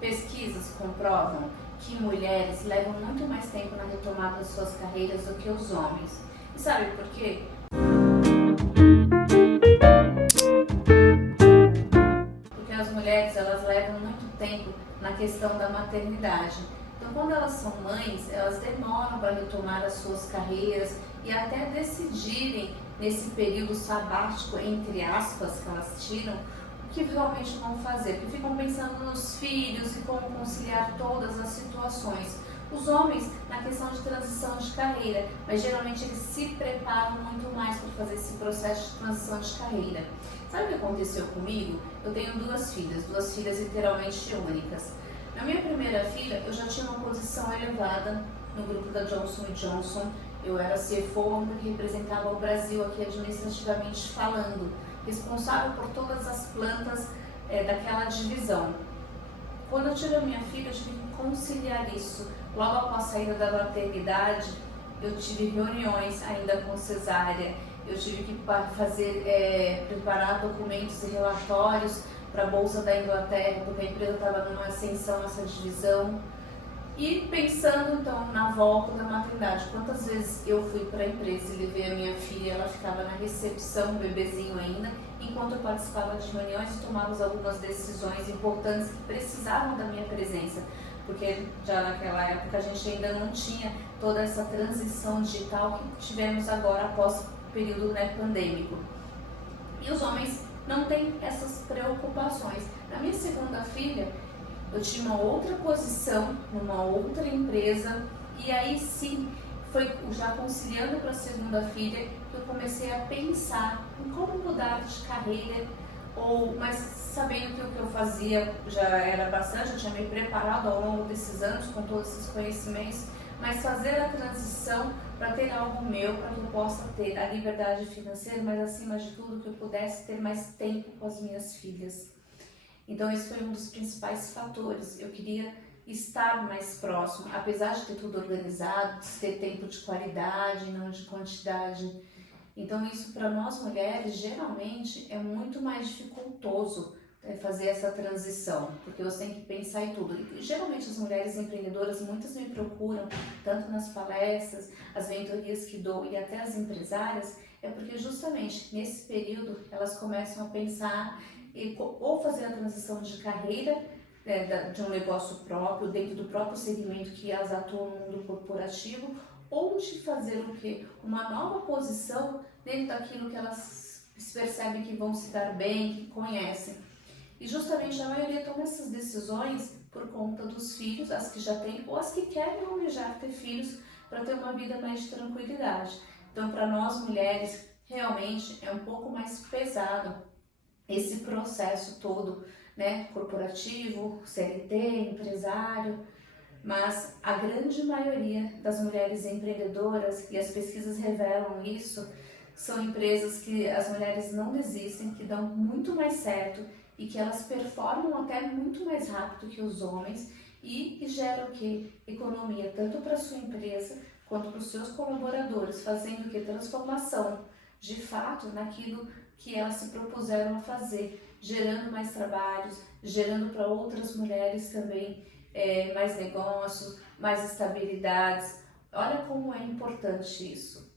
Pesquisas comprovam que mulheres levam muito mais tempo na retomada das suas carreiras do que os homens. E sabe por quê? Porque as mulheres elas levam muito tempo na questão da maternidade. Então, quando elas são mães, elas demoram para retomar as suas carreiras e até decidirem nesse período sabático, entre aspas, que elas tiram, o que realmente vão fazer, porque ficam pensando nos filhos e como conciliar todas as situações. Os homens na questão de transição de carreira, mas geralmente eles se preparam muito mais para fazer esse processo de transição de carreira. Sabe o que aconteceu comigo? Eu tenho duas filhas literalmente únicas. Na minha primeira filha, eu já tinha uma posição elevada no grupo da Johnson & Johnson. Eu era CFO, que representava o Brasil aqui administrativamente falando, responsável por todas as plantas daquela divisão. Quando eu tive a minha filha, eu tive que conciliar isso. Logo após a saída da maternidade, eu tive reuniões ainda com cesárea, eu tive que preparar documentos e relatórios para a Bolsa da Inglaterra, porque a empresa estava numa ascensão, essa divisão. E pensando então na volta da maternidade, quantas vezes eu fui para a empresa e levei a minha filha, ela ficava na recepção, bebezinho ainda, enquanto eu participava de reuniões e tomava algumas decisões importantes que precisavam da minha presença, porque já naquela época a gente ainda não tinha toda essa transição digital que tivemos agora após o período pandêmico. E os homens não têm essas preocupações. Na minha segunda filha, eu tinha uma outra posição numa outra empresa e aí sim, foi já conciliando para a segunda filha que eu comecei a pensar em como mudar de carreira, mas sabendo que o que eu fazia já era bastante, eu tinha me preparado ao longo desses anos com todos esses conhecimentos, mas fazer a transição para ter algo meu, para que eu possa ter a liberdade financeira, mas acima de tudo que eu pudesse ter mais tempo com as minhas filhas. Então esse foi um dos principais fatores. Eu queria estar mais próximo, apesar de ter tudo organizado, de ter tempo de qualidade, não de quantidade. Então isso para nós mulheres geralmente é muito mais dificultoso fazer essa transição, porque você tem que pensar em tudo. E, geralmente as mulheres empreendedoras, muitas me procuram, tanto nas palestras, as mentorias que dou e até as empresárias, é porque justamente nesse período elas começam a pensar ou fazer a transição de carreira de um negócio próprio, dentro do próprio segmento que elas atuam no mundo corporativo, ou de fazer o quê? Uma nova posição dentro daquilo que elas percebem que vão se dar bem, que conhecem. E justamente a maioria toma essas decisões por conta dos filhos, as que já têm ou as que querem almejar ter filhos para ter uma vida mais de tranquilidade. Então, para nós mulheres, realmente é um pouco mais pesado esse processo todo, corporativo, CLT, empresário, mas a grande maioria das mulheres empreendedoras, e as pesquisas revelam isso, são empresas que as mulheres não desistem, que dão muito mais certo e que elas performam até muito mais rápido que os homens e geram o que? Economia tanto para a sua empresa quanto para os seus colaboradores, fazendo o que? Transformação de fato naquilo que elas se propuseram a fazer, gerando mais trabalhos, gerando para outras mulheres também mais negócios, mais estabilidades. Olha como é importante isso.